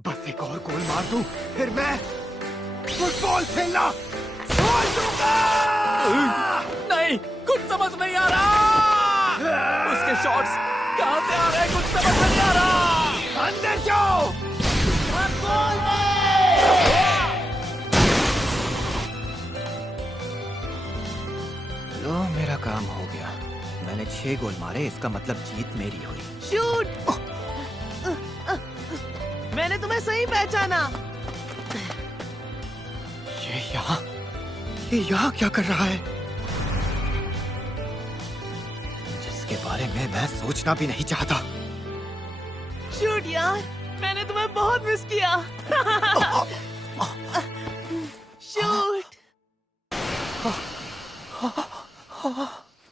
बस एक और गोल मार दूं, फिर मैं फुटबॉल खेलना छोड़ दूंगा। नहीं, कुछ समझ नहीं आ रहा। उसके शॉट्स कहां से आ रहे हैं, कुछ समझ नहीं आ रहा। अंदर जाओ। लो, मेरा काम हो गया। मैंने 6 गोल मारे, इसका मतलब जीत मेरी हुई। शूट! मैंने तुम्हें सही पहचाना। ये यहाँ क्या कर रहा है? जिसके बारे में मैं सोचना भी नहीं चाहता। शूट यार, मैंने तुम्हें बहुत मिस किया। शूट!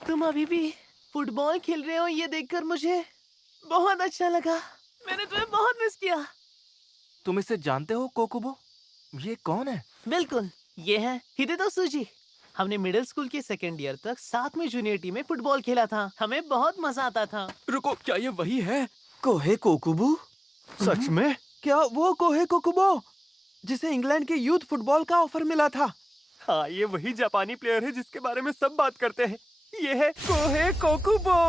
तुम अभी भी फुटबॉल खेल रहे हो, ये देखकर मुझे बहुत अच्छा लगा। मैंने तुम्हें बहुत मिस किया। तुम इसे जानते हो कोकुबो? ये कौन है? बिल्कुल, ये है हिदेतो सूजी। हमने मिडिल स्कूल के सेकेंड ईयर तक साथ में जूनियर टीम में फुटबॉल खेला था। हमें बहुत मजा आता था। रुको, क्या ये वही है? कोहे कोकुबो? सच में? क्या वो कोहे कोकुबो जिसे इंग्लैंड के यूथ फुटबॉल का ऑफर मिला था? हाँ, ये वही जापानी प्लेयर है जिसके बारे में सब बात करते हैं। ये है कोहे कोकुबो।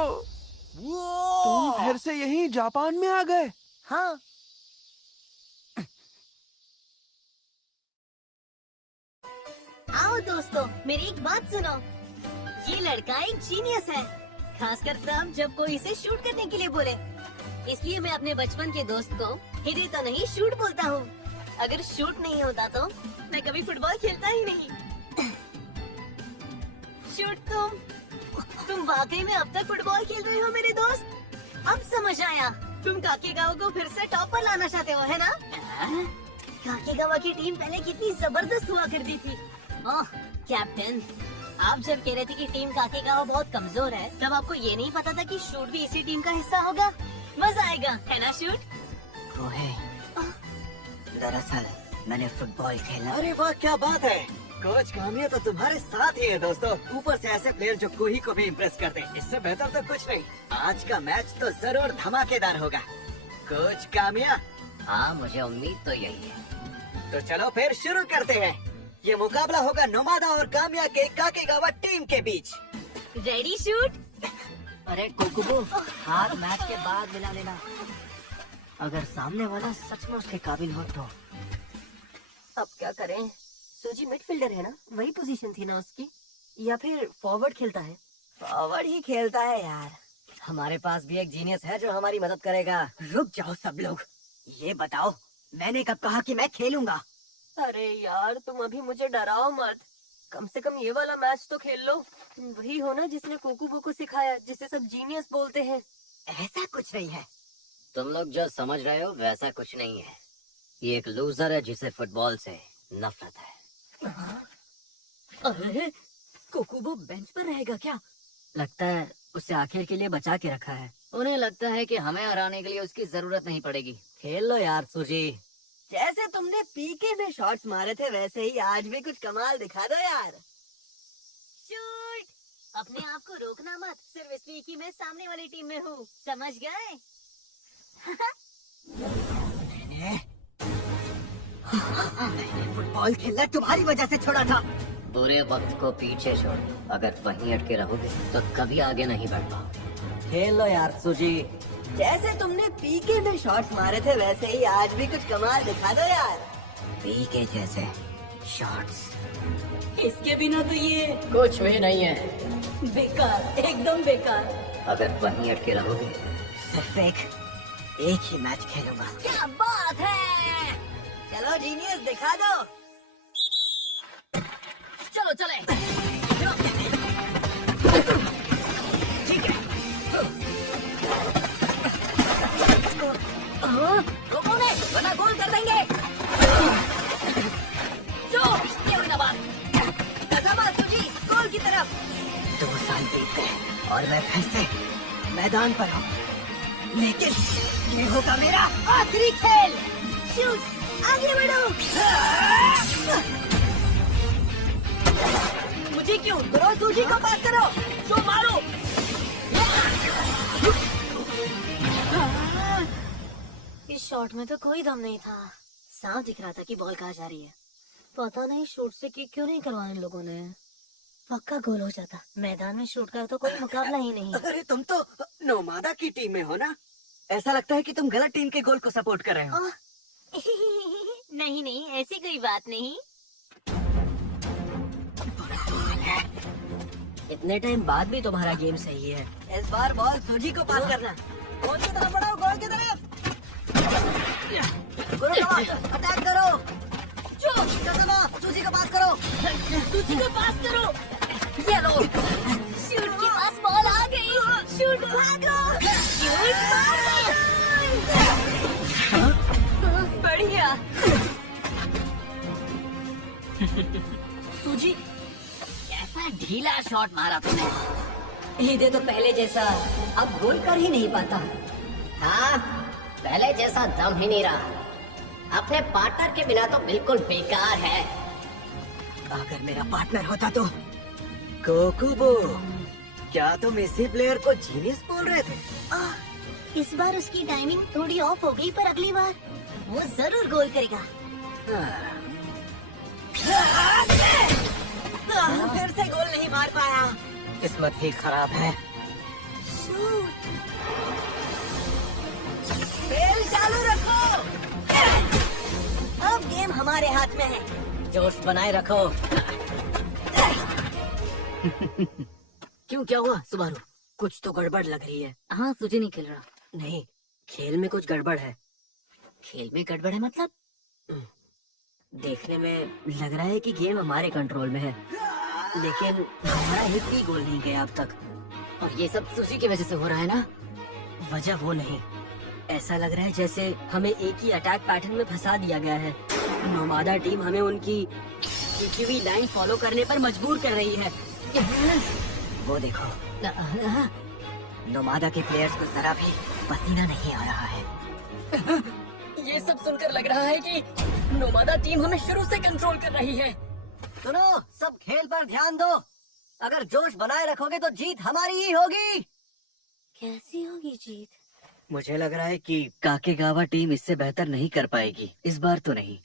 तुम फिर से यहीं जापान में आ गए? हाँ, आओ दोस्तों, मेरी एक बात सुनो। ये लड़का एक जीनियस है, खासकर तब जब कोई इसे शूट करने के लिए बोले। इसलिए मैं अपने बचपन के दोस्त को हिदे तो नहीं शूट बोलता हूँ। अगर शूट नहीं होता तो मैं कभी फुटबॉल खेलता ही नहीं। शूट, तुम वाकई में अब तक फुटबॉल खेल रहे हो मेरे दोस्त? अब समझ आया, तुम काकेगावा को फिर से टॉप पर लाना चाहते हो, है ना? काकेगावा की टीम पहले कितनी जबरदस्त हुआ करती थी। ओह कैप्टन, आप जब कह रहे थे कि टीम काकेगावा बहुत कमजोर है, तब आपको ये नहीं पता था कि शूट भी इसी टीम का हिस्सा होगा। मजा आएगा, है ना शूट? कोहे, दरअसल मैंने फुटबॉल खेला। अरे वाह, क्या बात है। कोच कामिया तो तुम्हारे साथ ही है दोस्तों। ऊपर से ऐसे प्लेयर जो कोई को भी इम्प्रेस करते हैं, इससे बेहतर तो कुछ नहीं। आज का मैच तो जरूर धमाकेदार होगा। कोच कामिया। हाँ, मुझे उम्मीद तो यही है। तो चलो फिर शुरू करते हैं। ये मुकाबला होगा नोमादा और कामिया के काकेगावा टीम के बीच। Ready shoot? अरे कोकुबो, हार मैच के बाद मिला लेना। अगर सामने वाला सच में उसके काबिल हो तो। अब क्या करें? सूजी मिडफील्डर है ना, वही पोजीशन थी ना उसकी, या फिर फॉरवर्ड खेलता है? फॉरवर्ड ही खेलता है यार। हमारे पास भी एक जीनियस है जो हमारी मदद करेगा। रुक जाओ सब लोग, ये बताओ मैंने कब कहा कि मैं खेलूंगा? अरे यार, तुम अभी मुझे डराओ मत। कम से कम ये वाला मैच तो खेल लो। तुम वही हो ना जिसने कोकुबो को सिखाया, जिसे सब जीनियस बोलते हैं। ऐसा कुछ नहीं है। तुम लोग जो समझ रहे हो वैसा कुछ नहीं है। ये एक लूजर है जिसे फुटबॉल से नफरत है। अरे, कोकुबो बेंच पर रहेगा क्या? लगता है उसे आखिर के लिए बचा के रखा है। उन्हें लगता है कि हमें हराने के लिए उसकी जरूरत नहीं पड़ेगी। खेल लो यार सूजी। जैसे तुमने पीके में शॉट्स मारे थे, वैसे ही आज भी कुछ कमाल दिखा दो यार। शूट! अपने आप को रोकना मत, सिर्फ इसलिए कि मैं सामने वाली टीम में हूँ। समझ गए? मैंने फुटबॉल खेलना तुम्हारी वजह से छोड़ा था। बुरे वक्त को पीछे छोड़, अगर वहीं अटके रहोगे तो कभी आगे नहीं बढ़ पाओगे। खेल लो यार सूजी। जैसे तुमने पीके में शॉट्स मारे थे, वैसे ही आज भी कुछ कमाल दिखा दो यार। पीके जैसे शॉट्स। इसके बिना तो ये कुछ भी नहीं है। बेकार, एकदम बेकार। अगर वहीं अटके रहोगे सिर्फ एक ही मैच खेलूंगा। क्या बात है! चलो जीनियस, दिखा दो। चलो चले। ठीक है। रोको ने, वरना गोल कर देंगे। जो ये हुई ना बात। कसाबात तुझी गोल की तरफ। 2 साल बीत गए और मैं फिर से मैदान पर हूँ, लेकिन ये होगा मेरा आखिरी खेल। शूट! आगे बढ़ो। मुझे क्यों? करो सूजी को पास करो। जो मारो। इस शॉट में तो कोई दम नहीं था। साफ दिख रहा था कि बॉल कहाँ जा रही है। पता नहीं शूट से किक क्यों नहीं करवाया इन लोगों ने। पक्का गोल हो जाता। मैदान में शूट का तो कोई मुकाबला ही नहीं। अरे तुम तो नोमादा की टीम में हो ना? ऐसा लगता है कि तुम गलत टीम के गोल को सपोर्ट कर रहे हो। नहीं नहीं, ऐसी कोई बात नहीं। इतने टाइम बाद भी तुम्हारा गेम सही है। इस बार बॉल सूजी को पास करना। गोल की तरफ बढ़ाओ, गोल की तरफ। अटैक करो। सूजी को पास करो। सूची को पास करो। ये लो। शूट के पास बॉल आ गई। शूट भागो। शूट मारो। बढ़िया। सूजी, कैसा ढीला शॉट मारा तुमने। हीदे तो पहले जैसा अब गोल कर ही नहीं पाता। हाँ, पहले जैसा दम ही नहीं रहा। अपने पार्टनर के बिना तो बिल्कुल बेकार है। अगर मेरा पार्टनर होता तो। कोकुबो, क्या तुम इसी प्लेयर को जीनियस बोल रहे थे? इस बार उसकी टाइमिंग थोड़ी ऑफ हो गई, पर अगली बार वो जरूर गोल करेगा। फिर से गोल नहीं मार पाया। किस्मत ही खराब है। खेल चालू रखो। अब गेम हमारे हाथ में है। जोश बनाए रखो। क्यों, क्या हुआ सुबारू? कुछ तो गड़बड़ लग रही है। हाँ, सूजी नहीं खेल रहा। नहीं, खेल में कुछ गड़बड़ है। खेल में गड़बड़ है मतलब? देखने में लग रहा है कि गेम हमारे कंट्रोल में है, लेकिन हमारा एक भी गोल नहीं गया अब तक। और ये सब सूजी की वजह से हो रहा है ना? वजह वो नहीं, ऐसा लग रहा है जैसे हमें एक ही अटैक पैटर्न में फंसा दिया गया है। नोमादा टीम हमें उनकी लिखी हुई लाइन फॉलो करने पर मजबूर कर रही है। वो देखो, नोमादा के प्लेयर्स को जरा भी पसीना नहीं आ रहा है। ये सब सुनकर लग रहा है कि नोमादा टीम हमें शुरू से कंट्रोल कर रही है। सुनो, सब खेल पर ध्यान दो। अगर जोश बनाए रखोगे तो जीत हमारी ही होगी। कैसी होगी जीत? मुझे लग रहा है कि काकेगावा टीम इससे बेहतर नहीं कर पाएगी, इस बार तो नहीं।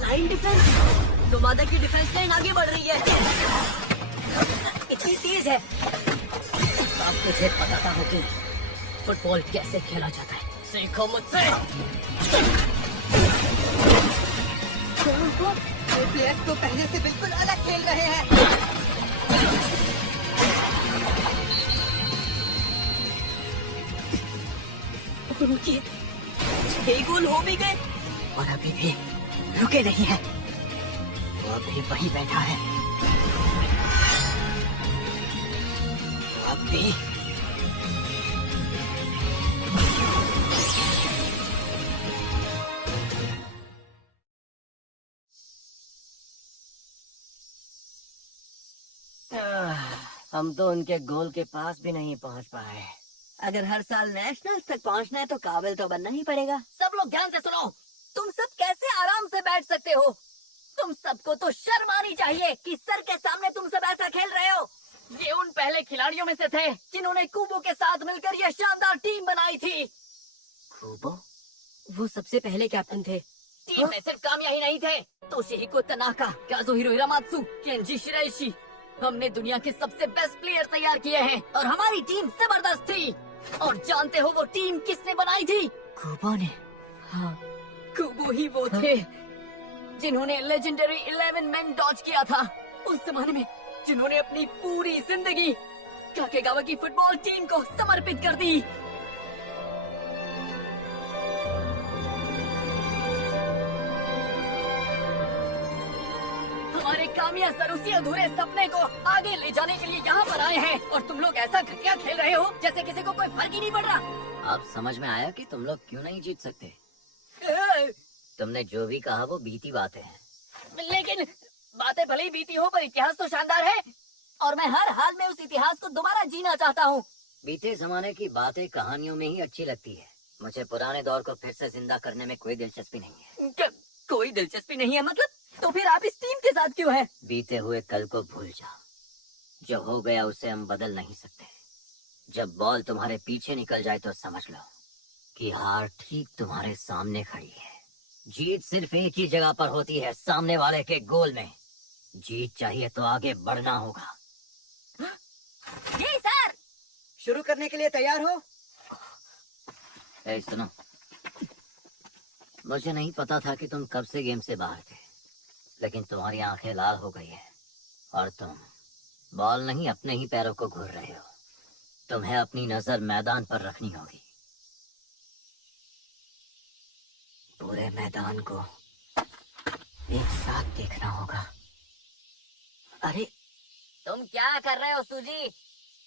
लाइन डिफेंस, नोमादा की डिफेंस लाइन आगे बढ़ रही है। इतनी तेज है। अब तुझे बताता हूँ कि फुटबॉल कैसे खेला जाता है। सीखो मुझसे। प्लेयर्स तो पहले से बिल्कुल अलग खेल रहे हैं। उनके 6 गोल हो भी गए और अभी भी रुके नहीं है। वो अभी वहीं बैठा है। अब भी हम तो उनके गोल के पास भी नहीं पहुंच पाए। अगर हर साल नेशनल्स तक पहुंचना है तो काबिल तो बनना ही पड़ेगा। सब लोग ध्यान से सुनो। तुम सब कैसे आराम से बैठ सकते हो? तुम सबको तो शर्म आनी चाहिए कि सर के सामने तुम सब ऐसा खेल रहे हो। ये उन पहले खिलाड़ियों में से थे जिन्होंने कुबो के साथ मिलकर ये शानदार टीम बनाई थी। कुबो? वो सबसे पहले कैप्टन थे। टीम में सिर्फ कामिया ही नहीं थे, तोशिहिको तनाका, काजुहिरो हिरामात्सु, केंजी शिराइशी। हमने दुनिया के सबसे बेस्ट प्लेयर तैयार किए हैं और हमारी टीम जबरदस्त थी। और जानते हो वो टीम किसने बनाई थी? कुबो ने? हाँ, कुबो ही वो थे जिन्होंने लेजेंडरी 11 मैन डॉज किया था। उस जमाने में जिन्होंने अपनी पूरी जिंदगी काकेगावा की फुटबॉल टीम को समर्पित कर दी। हमारे कामिया सर उसी अधूरे सपने को आगे ले जाने के लिए यहाँ पर आए हैं और तुम लोग ऐसा घटिया खेल रहे हो जैसे किसी को कोई फर्क ही नहीं पड़ रहा। अब समझ में आया कि तुम लोग क्यों नहीं जीत सकते। तुमने जो भी कहा वो बीती बातें हैं। लेकिन बातें भले ही बीती हो पर इतिहास तो शानदार है और मैं हर हाल में उस इतिहास को दोबारा जीना चाहता हूँ। बीते जमाने की बातें कहानियों में ही अच्छी लगती है। मुझे पुराने दौर को फिर से जिंदा करने में कोई दिलचस्पी नहीं है। कोई दिलचस्पी नहीं है मतलब? तो फिर आप इस टीम के साथ क्यों हैं? बीते हुए कल को भूल जाओ। जो हो गया उसे हम बदल नहीं सकते। जब बॉल तुम्हारे पीछे निकल जाए तो समझ लो कि हार ठीक तुम्हारे सामने खड़ी है। जीत सिर्फ एक ही जगह पर होती है, सामने वाले के गोल में। जीत चाहिए तो आगे बढ़ना होगा। जी सर। शुरू करने के लिए तैयार हो? ए, सुनो, मुझे नहीं पता था कि तुम कब से गेम से बाहर थे, लेकिन तुम्हारी आंखें लाल हो गई है और तुम बॉल नहीं अपने ही पैरों को घूर रहे हो। तुम्हें अपनी नजर मैदान पर रखनी होगी। पूरे मैदान को एक साथ देखना होगा। अरे तुम क्या कर रहे हो सूजी?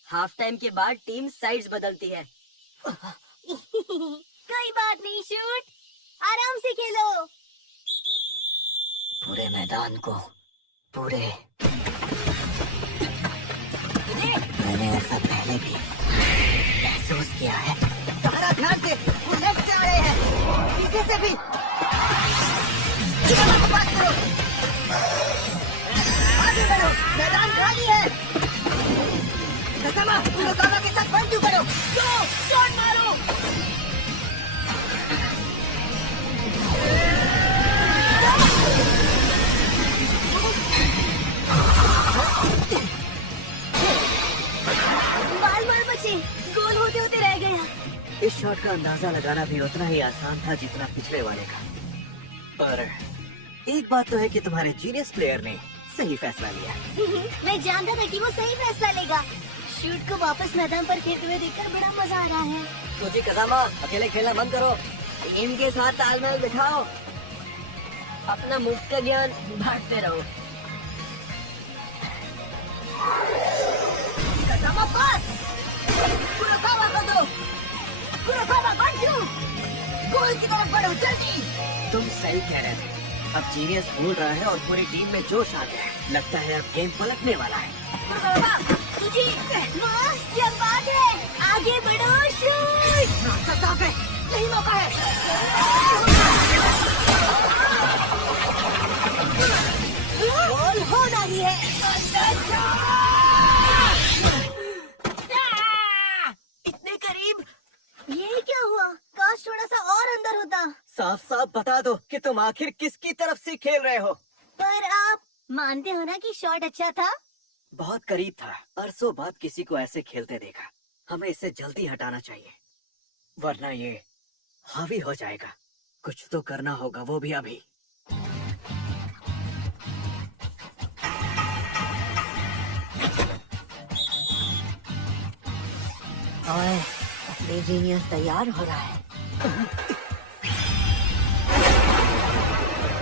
हाफ टाइम के बाद टीम साइड्स बदलती है। कोई बात नहीं शूट, आराम से खेलो। पूरे मैदान को पूरे मैंने ऐसा पहले भी महसूस किया है। सहारा ध्यान से, वो लेफ्ट से आ रहे हैं, पीछे से भी। पास करो, आगे बढ़ो, मैदान खाली है। कसामा, कुरोकावा के साथ बंदू करो, शॉट मारो। बाल मार बचे, गोल होते होते रह गया। इस शॉट का अंदाजा लगाना भी उतना ही आसान था जितना पिछले वाले का। पर एक बात तो है कि तुम्हारे जीनियस प्लेयर ने सही फैसला लिया। मैं जानता था कि वो सही फैसला लेगा। शूट को वापस मैदान पर खेलते हुए देखकर बड़ा मजा आ रहा है। सोची कसामा, अकेले खेलना बंद करो, टीम के साथ तालमेल बिठाओ, अपना मुफ्त का ज्ञान बांटते रहो। कसामा पास, कुरोकावा को दो, कुरोकावा बंदू, गोल की तरफ बढ़ो जल्दी। तुम सही कह रहे थे, अब जीनियस भूल रहा है और पूरी टीम में जोश आ गया है। लगता है अब गेम पलटने वाला है। तुझे माँ, क्या बात है, आगे बढ़ो शूट। रास्ता साफ है, यही मौका है। गोल होना ही है। इतने करीब। ये क्या हुआ? काश थोड़ा सा और अंदर होता। साफ साफ बता दो कि तुम आखिर किसकी तरफ से खेल रहे हो। पर आप मानते हो ना कि शॉट अच्छा था? बहुत करीब था। अरसों बाद किसी को ऐसे खेलते देखा। हमें इसे जल्दी हटाना चाहिए, वरना ये हावी हो जाएगा। कुछ तो करना होगा, वो भी अभी। ओए, असली जीनियस तैयार हो रहा है।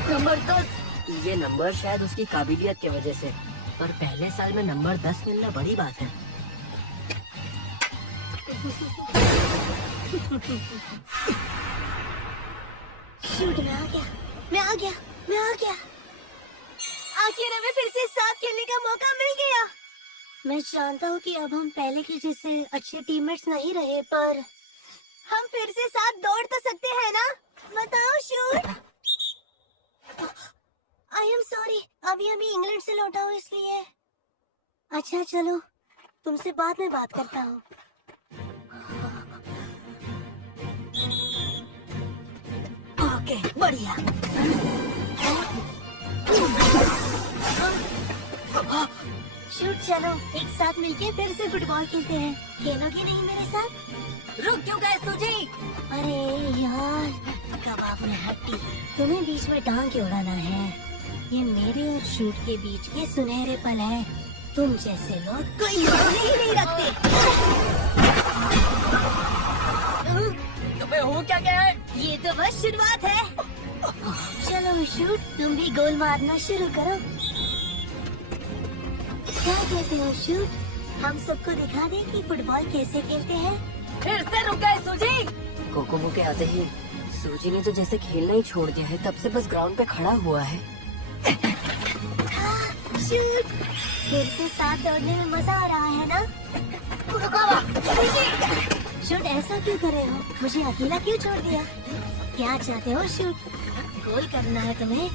नंबर 10। ये नंबर शायद उसकी काबिलियत की वजह से, पर पहले साल में नंबर 10 मिलना बड़ी बात है। शूट में आ गया, मैं आ गया, मैं आ गया। आखिर हमें फिर से साथ खेलने का मौका मिल गया। मैं जानता हूँ कि अब हम पहले के जैसे अच्छे टीममेट्स नहीं रहे, पर हम फिर से साथ दौड़ तो सकते हैं ना? बताओ शूट। आई एम सॉरी, अभी इंग्लैंड से लौटा हूँ इसलिए। अच्छा चलो, तुमसे बाद में बात करता हूँ। ओके, बढ़िया। शूट, चलो एक साथ मिलके फिर से फुटबॉल खेलते हैं। खेलोगे नहीं मेरे साथ? रुक क्यों गए सूजी? अरे यार, कबाब में हड्डी, तुम्हें बीच में टांग के उड़ाना है। ये मेरे और शूट के बीच के सुनहरे पल है। तुम जैसे लोग कोई मायने ही नहीं रखते। तुम्हें हो क्या गया है? ये तो बस शुरुआत है। चलो शूट, तुम भी गोल मारना शुरू करो। क्या कहते हो शूट? हम सबको दिखा दें कि फुटबॉल कैसे खेलते हैं। फिर से रुक गए सूजी? कोकोमो के आते ही सूजी ने तो जैसे खेलना ही छोड़ दिया है। तब से बस ग्राउंड पे खड़ा हुआ है। शूट, फिर से साथ दौड़ने में मजा आ रहा है ना? शूट, ऐसा क्यों कर रहे हो? मुझे अकेला क्यों छोड़ दिया? क्या चाहते हो शूट? गोल करना है तुम्हें?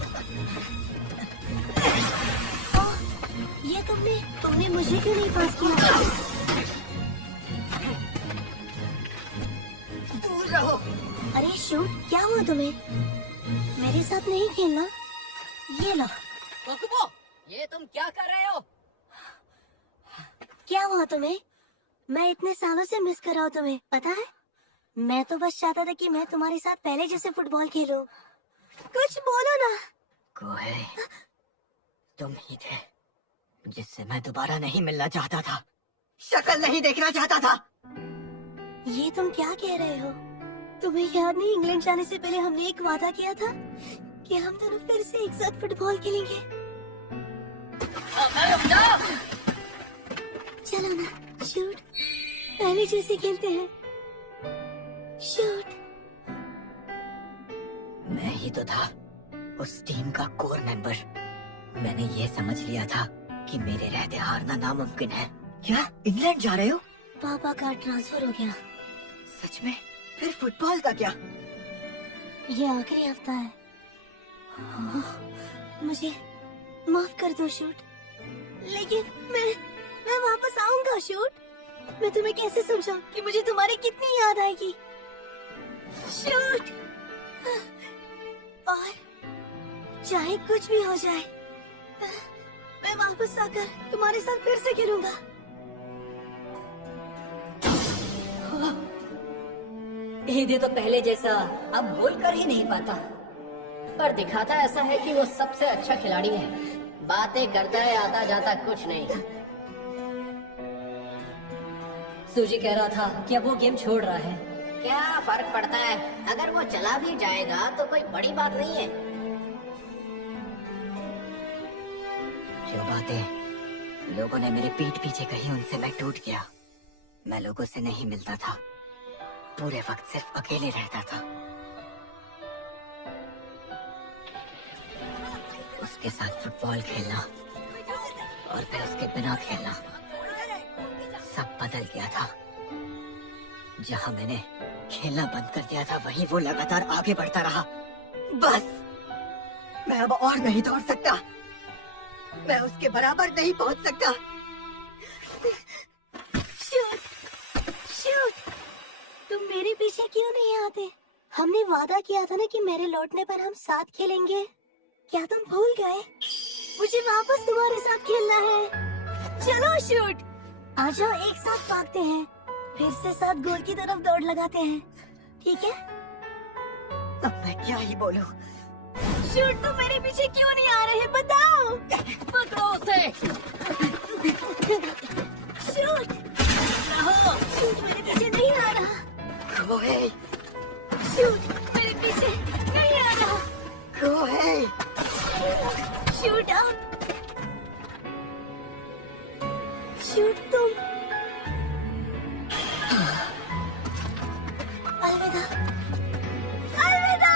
ओह, ये तुमने मुझे क्यों नहीं पास किया? दूर रहो। अरे शूट, क्या हुआ तुम्हें? मेरे साथ नहीं खेलना। ये लो। कोकुबो, ये तुम क्या कर रहे हो? क्या हुआ तुम्हें? मैं इतने सालों से मिस कर रहा हूँ तुम्हें, पता है? मैं तो बस चाहता था कि मैं तुम्हारे साथ पहले जैसे फुटबॉल खेलूं। कुछ बोलो ना। कोहे, तुम ही थे जिससे मैं दोबारा नहीं मिलना चाहता था, शक्ल नहीं देखना चाहता था। ये तुम क्या कह रहे हो? तुम्हें याद नहीं, इंग्लैंड जाने से पहले हमने एक वादा किया था कि हम दोनों फिर से एक साथ फुटबॉल खेलेंगे। चलो ना शूट, पहले जैसे खेलते हैं। शूट। मैं ही तो था उस टीम का कोर मेंबर। मैंने ये समझ लिया था कि मेरे रहते हारना नामुमकिन है। क्या इंग्लैंड जा रहे हो? पापा का ट्रांसफर हो गया। सच में? फिर फुटबॉल का क्या? ये आखिरी हफ्ता है। मुझे माफ कर दो शूट, लेकिन मैं वापस आऊंगा शूट। मैं तुम्हें कैसे समझाऊं कि मुझे तुम्हारी कितनी याद आएगी शूट। और चाहे कुछ भी हो जाए, मैं वापस आकर तुम्हारे साथ फिर से खेलूंगा। हिदे तो पहले जैसा अब गोल कर ही नहीं पाता, पर दिखाता ऐसा है कि वो सबसे अच्छा खिलाड़ी है। बातें करता है, आता जाता कुछ नहीं। सूजी कह रहा था कि अब वो गेम छोड़ रहा है। क्या फर्क पड़ता है? अगर वो चला भी जाएगा तो कोई बड़ी बात नहीं है। जो बातें लोगों ने मेरे पीठ पीछे कही, उनसे मैं टूट गया। मैं लोगों से नहीं मिलता था, पूरे वक्त सिर्फ अकेले रहता था। उसके साथ फुटबॉल खेलना और फिर उसके बिना खेलना, सब बदल गया था। जहां मैंने खेलना बंद कर दिया था, वहीं वो लगातार आगे बढ़ता रहा। बस मैं अब और नहीं दौड़ सकता, मैं उसके बराबर नहीं पहुंच सकता। शूट, शूट, तुम मेरे पीछे क्यों नहीं आते? हमने वादा किया था ना कि मेरे लौटने पर हम साथ खेलेंगे। क्या तुम भूल गए? मुझे वापस तुम्हारे साथ खेलना है। चलो शूट, आ जाओ, एक साथ भागते हैं, फिर से साथ गोल की तरफ दौड़ लगाते हैं, ठीक है? अब मैं क्या ही बोलूं? शूट, तुम मेरे पीछे क्यों नहीं आ रहे? बताओ। पकड़ो उसे। शूट, शूट मेरे पीछे नहीं आ रहा। कोहे, शूट मेरे पीछे नहीं आ रहा। कोहे, शूट आउट। शूट तुम। अलविदा, अलविदा।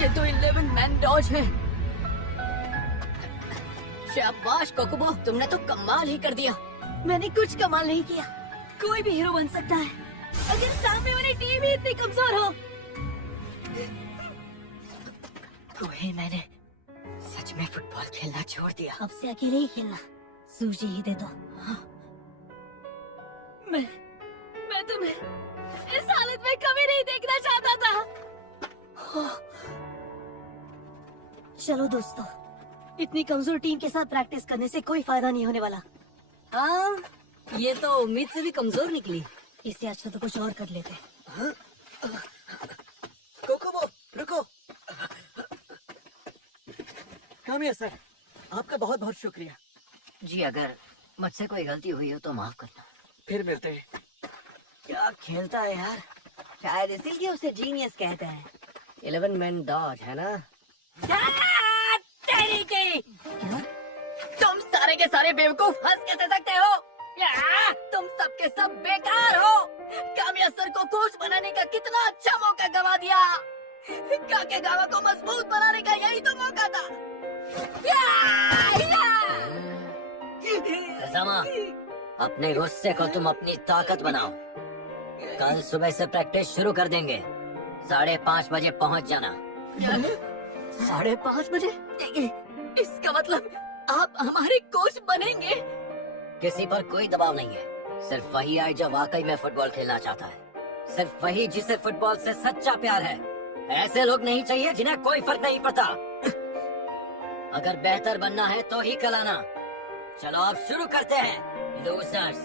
ये तो 11 मैन डॉज है। शाबाश कोकुबो, तुमने तो कमाल ही कर दिया। मैंने कुछ कमाल नहीं किया। कोई भी हीरो बन सकता है अगर सामने वाली टीम ही इतनी कमजोर हो। कोहे, मैंने सच में फुटबॉल खेलना छोड़ दिया। अब से अकेले ही खेलना। सूजी ही दे दो। मैं तुम्हें इस हालत में कभी नहीं देखना चाहता था। चलो दोस्तों, इतनी कमजोर टीम के साथ प्रैक्टिस करने से कोई फायदा नहीं होने वाला। हाँ, ये तो उम्मीद से भी कमजोर निकली। इससे अच्छा तो कुछ और कर लेते। कोकोबो, रुको। कम हियर सर, आपका बहुत बहुत शुक्रिया। जी, अगर मुझसे कोई गलती हुई हो तो माफ करना। फिर मिलते हैं। क्या खेलता है यार, शायद इसीलिए उसे जीनियस कहते हैं। 11 मैन डॉज है ना? तुम सारे के सारे बेवकूफ हंस कैसे सकते हो? तुम सबके सब बेकार हो। कामिया सर को कोच बनाने का कितना अच्छा मौका गवा दिया। काकेगावा को मजबूत बनाने का यही तो मौका था। अपने गुस्से को तुम अपनी ताकत बनाओ। कल सुबह से प्रैक्टिस शुरू कर देंगे। 5:30 बजे पहुंच जाना। 5:30 बजे? इसका मतलब आप हमारे कोच बनेंगे? किसी पर कोई दबाव नहीं है। सिर्फ वही आए जो वाकई में फुटबॉल खेलना चाहता है। सिर्फ वही जिसे फुटबॉल से सच्चा प्यार है। ऐसे लोग नहीं चाहिए जिन्हें कोई फर्क नहीं पड़ता। अगर बेहतर बनना है तो ही कल आना। चलो अब शुरू करते हैं लूजर्स।